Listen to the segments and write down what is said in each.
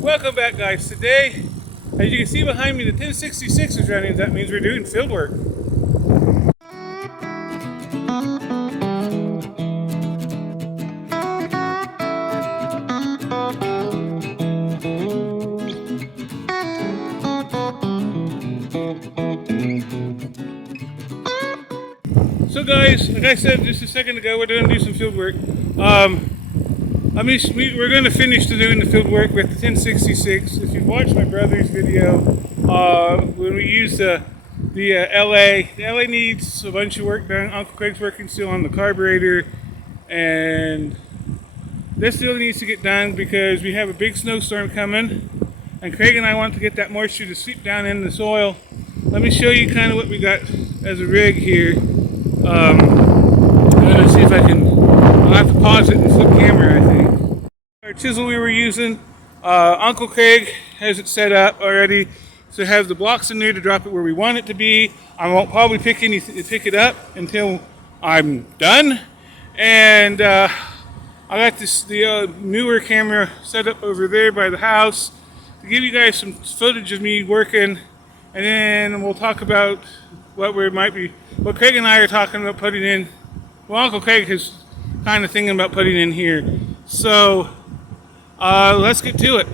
Welcome back, guys. Today, as you can see behind me, the 1066 is running. That means we're doing field work. So guys, like I said just a second ago, we're going to do some field work. We're going to finish doing the field work with the 1066. If you've watched my brother's video, when we use the LA needs a bunch of work done. Uncle Craig's working still on the carburetor, and this still needs to get done because we have a big snowstorm coming, and Craig and I want to get that moisture to seep down in the soil. Let me show you kind of what we got as a rig here. I'm going to see if I can. I'll have to pause it and flip camera, I think. Our chisel we were using, Uncle Craig has it set up already to have the blocks in there to drop it where we want it to be. I won't probably pick it up until I'm done. And I got the newer camera set up over there by the house to give you guys some footage of me working, and then we'll talk about what Craig and I are talking about putting in. Well, Uncle Craig is kind of thinking about putting in here. So let's get to it.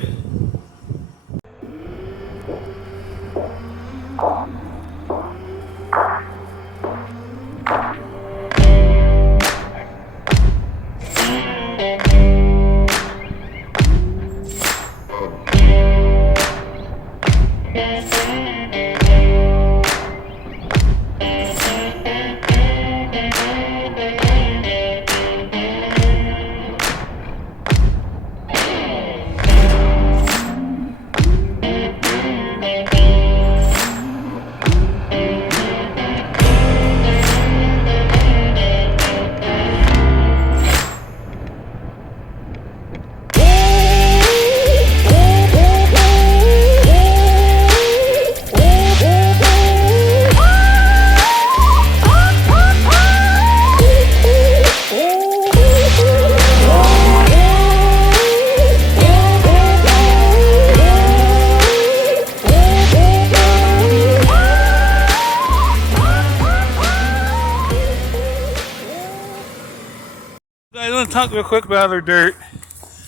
I want to talk real quick about our dirt.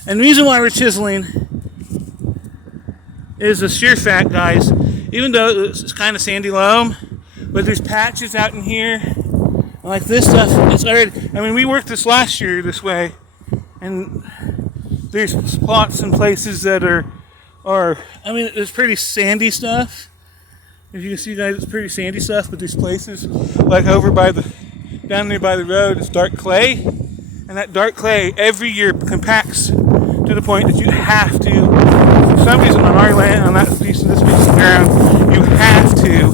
And the reason why we're chiseling is the sheer fact, guys. Even though it's kind of sandy loam, but there's patches out in here. And like this stuff, it's already, we worked this last year this way. And there's spots and places that are it's pretty sandy stuff. If you can see, guys, it's pretty sandy stuff, but there's places like over down there by the road, it's dark clay. And that dark clay every year compacts to the point that you have to, for some reason on our land, on this piece of ground, you have to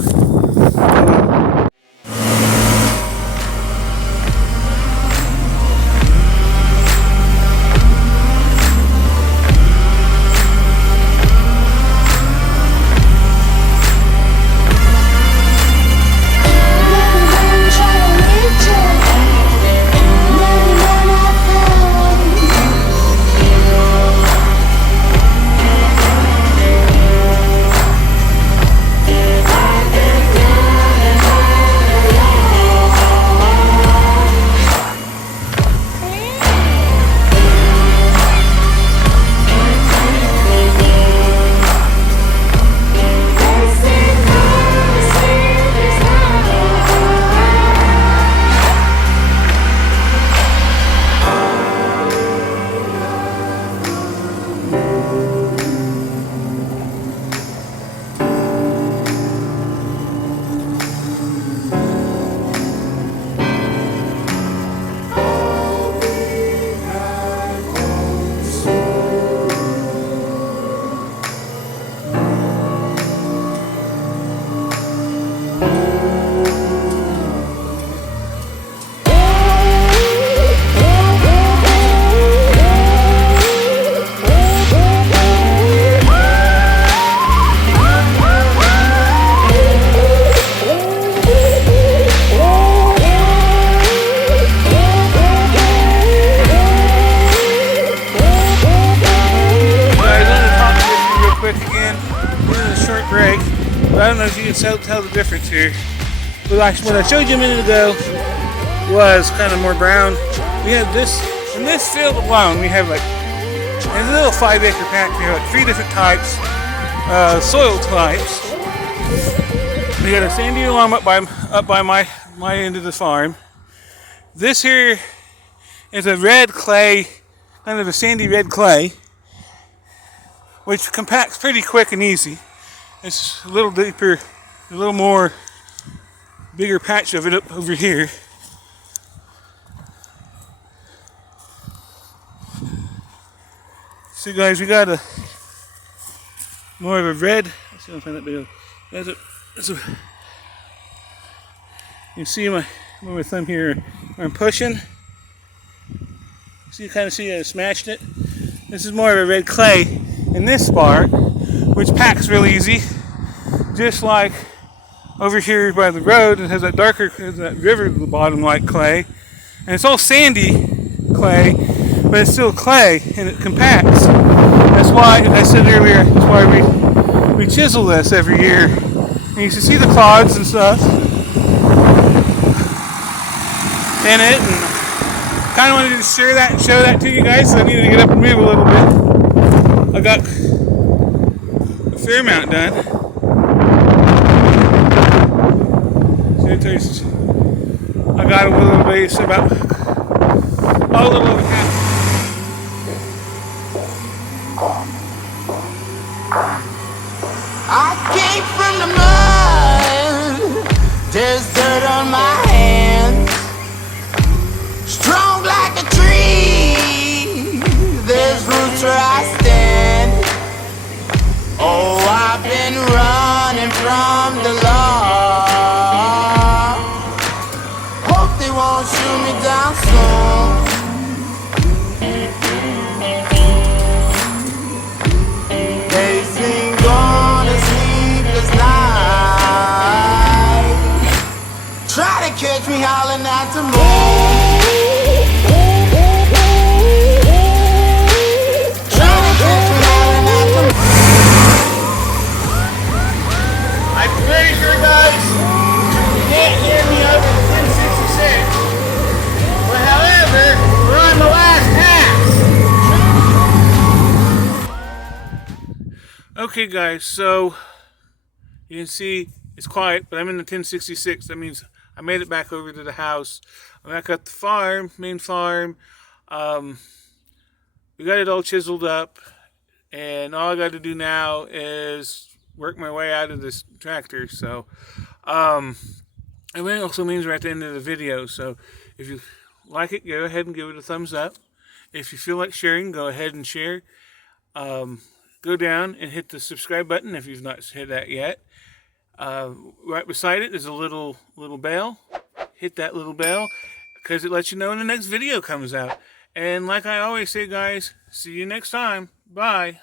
But I don't know if you can tell the difference here. But like what I showed you a minute ago was kind of more brown. We have this, in this field alone, we have like, in a little 5-acre patch, we have like 3 different types, soil types. We got a sandy loam up by my end of the farm. This here is a red clay, kind of a sandy red clay, which compacts pretty quick and easy. It's a little deeper, a little more bigger patch of it up over here. So guys, we got a more of a red. Let's see if I can find that video. You see my thumb here where I'm pushing. So you kind of see I smashed it. This is more of a red clay in this part, which packs real easy. Just like over here by the road, it has that darker, that river at the bottom like clay. And it's all sandy clay, but it's still clay and it compacts. That's why, I said earlier, that's why we chisel this every year. And you can see the clods and stuff in it. And kind of wanted to share that and show that to you guys, so I needed to get up and move a little bit. I got a fair amount done. So I got a little base about a little over half. I came from the mud. There's dirt on my hands. Strong like a tree. There's roots where I stand. Oh, I've been running from the law. Hope they won't shoot me down soon. They've been gone a sleepless night. Try to catch me howling at the moon. I'm pretty sure, guys, you can't hear me over the 1066. But however, we're on the last pass. Okay guys, so you can see it's quiet, but I'm in the 1066. That means I made it back over to the house. I'm back at the farm, main farm. We got it all chiseled up, and all I got to do now is work my way out of this tractor. So, and it also means we're at the end of the video. So, if you like it, go ahead and give it a thumbs up. If you feel like sharing, go ahead and share. Go down and hit the subscribe button if you've not hit that yet. Right beside it is a little bell. Hit that little bell because it lets you know when the next video comes out. And like I always say, guys, see you next time. Bye.